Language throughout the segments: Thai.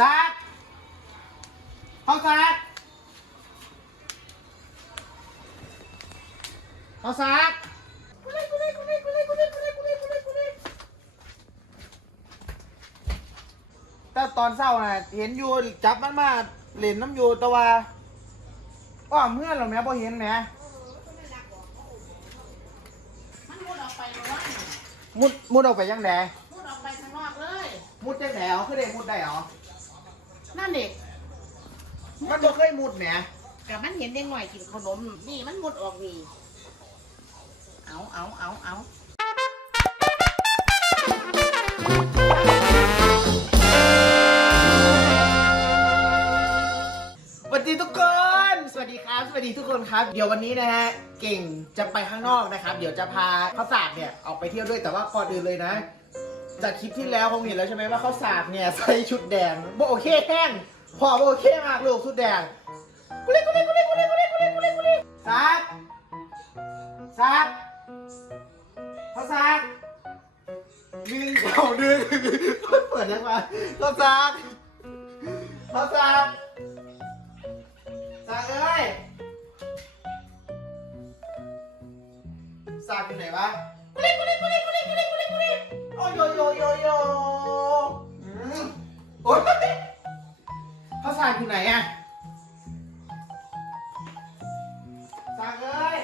ซักเขาซักเขาซักกุลีกุลีกุลีกุลีกุลีกุลีกุลีกุลีกุลีแต่ตอนเศร้าน่ะเห็นอยู่จับมันมาเล่นน้ำอยู่แต่ว่าอ้อมเพื่อนหรอแม่พอเห็นแหมมันมุดออกไปหรือว่ามุดมุดออกไปยังไงมุดออกไปข้างนอกเลย มุดจังไหนอ๋อคือเด็กมุดได้เหรอ นั่นเด็กมันบ่เคยมุดแหมกับมันเห็นเด็กหน่อยกินขนมนี่มันมุดออกนี่เอาเอาเอาเอาสวัสดีทุกคน สวัสดีครับ สวัสดีทุกคนครับ เดี๋ยววันนี้นะฮะ เก่งจะไปข้างนอกนะครับ เดี๋ยวจะพาข้าวสากเนี่ยออกไปเที่ยวด้วย แต่ว่าก่อนอื่นเลยนะ จากคลิปที่แล้วคงเห็นแล้วใช่ไหมว่าเขาสากเนี่ยใส่ชุดแดงโบโอเคแห้งพอโบโอเคมากลูกชุดแดงกุลิกุลิกุลิกุลิกุลิกุลิกุลิกุลิสากสากข้าสากหนึ่งเขาหนึ่งเปิดยังไงข้าสากข้าสากสากเอ้ยสากอยู่ไหนวะ ยโยโยโยโยอืมโอ้ยเขาสากอยู่ไหนอะสากเอ้ย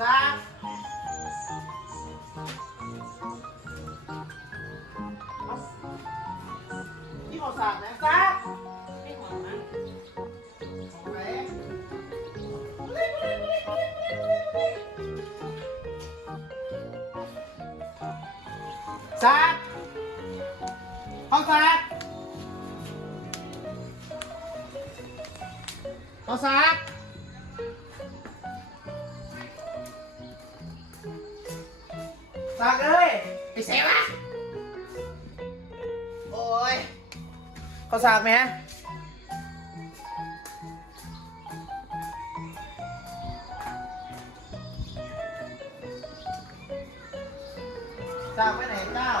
สาก สากเขาสากเขาสาดสาดเลยไปเสวะโอ้ยเขาสาดไหม สาไปไหนเจ้า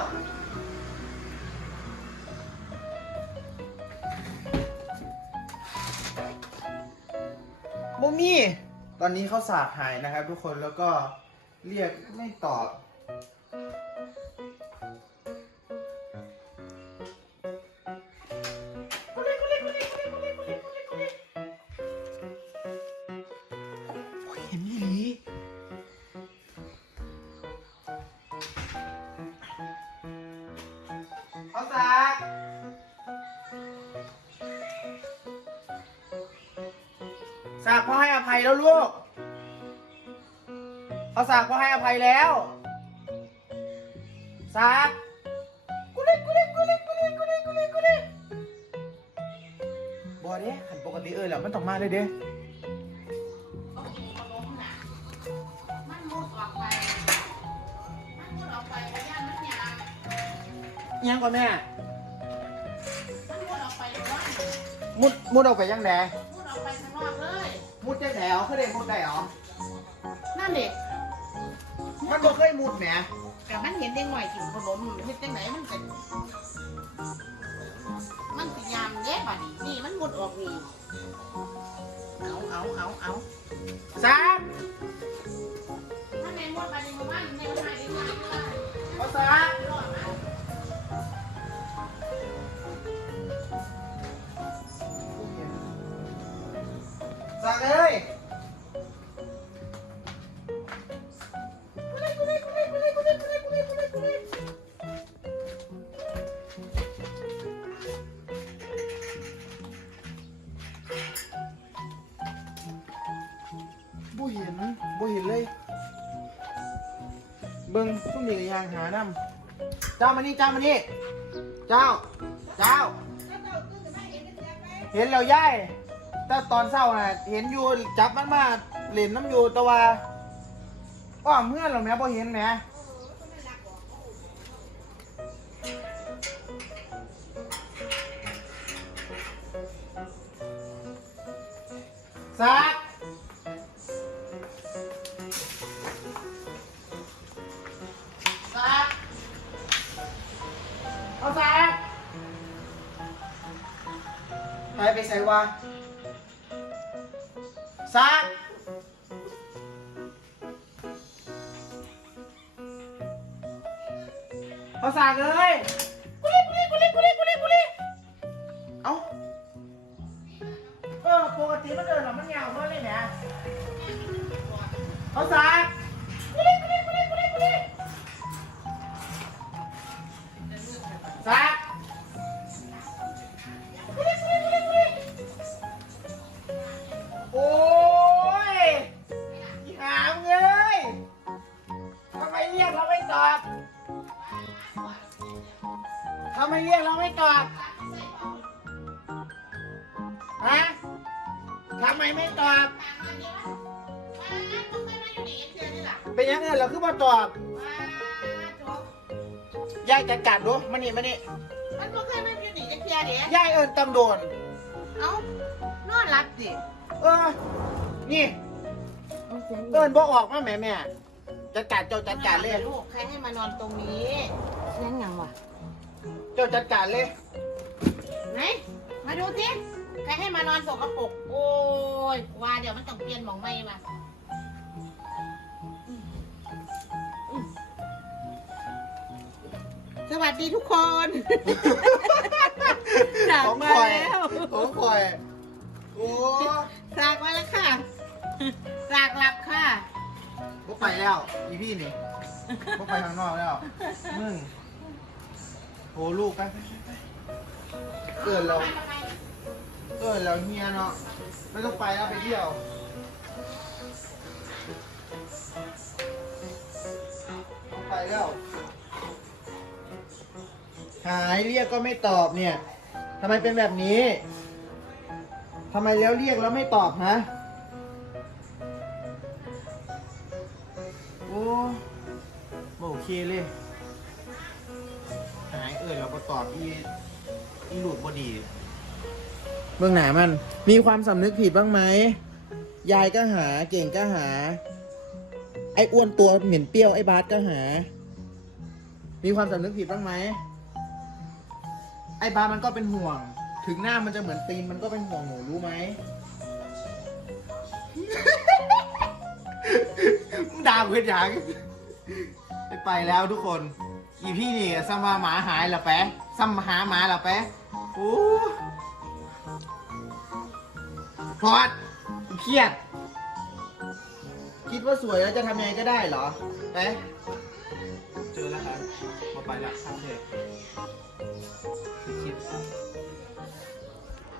โมมี่ตอนนี้เขาสากหายนะครับ ทุกคนแล้วก็เรียกไม่ตอบ สากพ่อให้อภัยแล้วลูกเขาสากพ่อให้อภัยแล้วสากกุลิกุลิกุลิกุลิกุลิกุลิกุลิบอเด้ขันปกติเออแล้วมันต้องมาเลยเด้เอากินขนมน่ะมันมุดออกไปมันมุดออกไปแล้วย่านมันยางยังก่อนแม่มันมุดออกไปหรือว่ามุดมุดออกไปยังแดมุดออกไป มุดจังแดอ๋อเคยได้มุดได้เหรอนั่นเด็กมันบ่เคยมุดแหมกับมันเห็นเด็กหน่อยกินขนมเห็นจังไหนมันเป็นมันสิยามแย่ป่ะนี่นี่มันมุดออกนี่เอาเอาเอาเอาสามถ้าในมุดไปในหมู่บ้านในวันไหนในวันไหน สามเอ้ยบ่เห็นบ่เห็นเลย เบิ่งซุ่มนี่ก็ยางหาน้ำเจ้ามานี่เจ้ามานี่เจ้า เจ้า เห็นแล้วย่าย ถ้าตอนเศร้าน่ะ เห็นอยู่จับมันมาเล่นน้ำอยู่ตะว่าอ้อมเพื่อนหรอแม่พอเห็นแหม่ซักซักเอาซักใไปไปใส่วา ซักพอสากเลยกุลิกุลิกุลิกุลิกุลิกุลิเอ้าเออปกติมันเดินหรอมันยาวมากเลยเนี่ยพอสา เรียกเราไม่ตอบฮะทำไมไม่ตอบ เป็นยังไงเราคือมาตอบยายจัดการดูมานี่มานี่มันบ่เคยมาอยู่นี่จะเคลียร์เด้ยายเอิญตำโดนเอ้านอนรับสิเออ นี่เอิญบ่ออกมาแม่แม่จัดการเจ้าจัดการเลยลูกใครให้มานอนตรงนี้เสียงหยังวะ เจ้าจัดการเลย ไหน มาดูสิใครให้มานอนสกปรกโอ้ยว่าเดี๋ยวมันต้องเปลี่ยนหมองไม่มาสวัสดีทุกคนสากของมาข่อยแล้วของข่อย โอ้สากมาแล้วค่ะสากหลับค่ะพวกไปแล้ว อีพี่นี่พวกไปข้างนอกแล้ว มึง โอ้ลูกไปไปไปไปเกินเราเกินเราเฮียเนาะไม่ต้องไปแล้วไปเที่ยวต้องไปแล้วหายเรียกก็ไม่ตอบเนี่ยทำไมเป็นแบบนี้ทำไมแล้วเรียกแล้วไม่ตอบฮะโอ้โอเคเลย อ่ยเราก็ตอบอีอีหลุดบดีเบื้องหนามัน มีความสำนึกผิดบ้างไหม ยายก็หา เก่งก็หา ไอ้อ้วนตัวเหม็นเปรี้ยวไอ้บาสก็หา มีความสำนึกผิดบ้างไหม ไอ้บาสมันก็เป็นห่วง ถึงหน้ามันจะเหมือนตีนมันก็เป็นห่วงหนูรู้ไหม มึงด่ากูเห็นยังไปไปแล้วทุกคน อีพี่นี่ซัมมาหมาหายเหรอแปะซ้ำหาหมาเหรอแปะโอ้พอดเครียด คิดว่าสวยแล้วจะทำยังไงก็ได้เหรอแปะเจอแล้วครับมาไปแล้วครับเช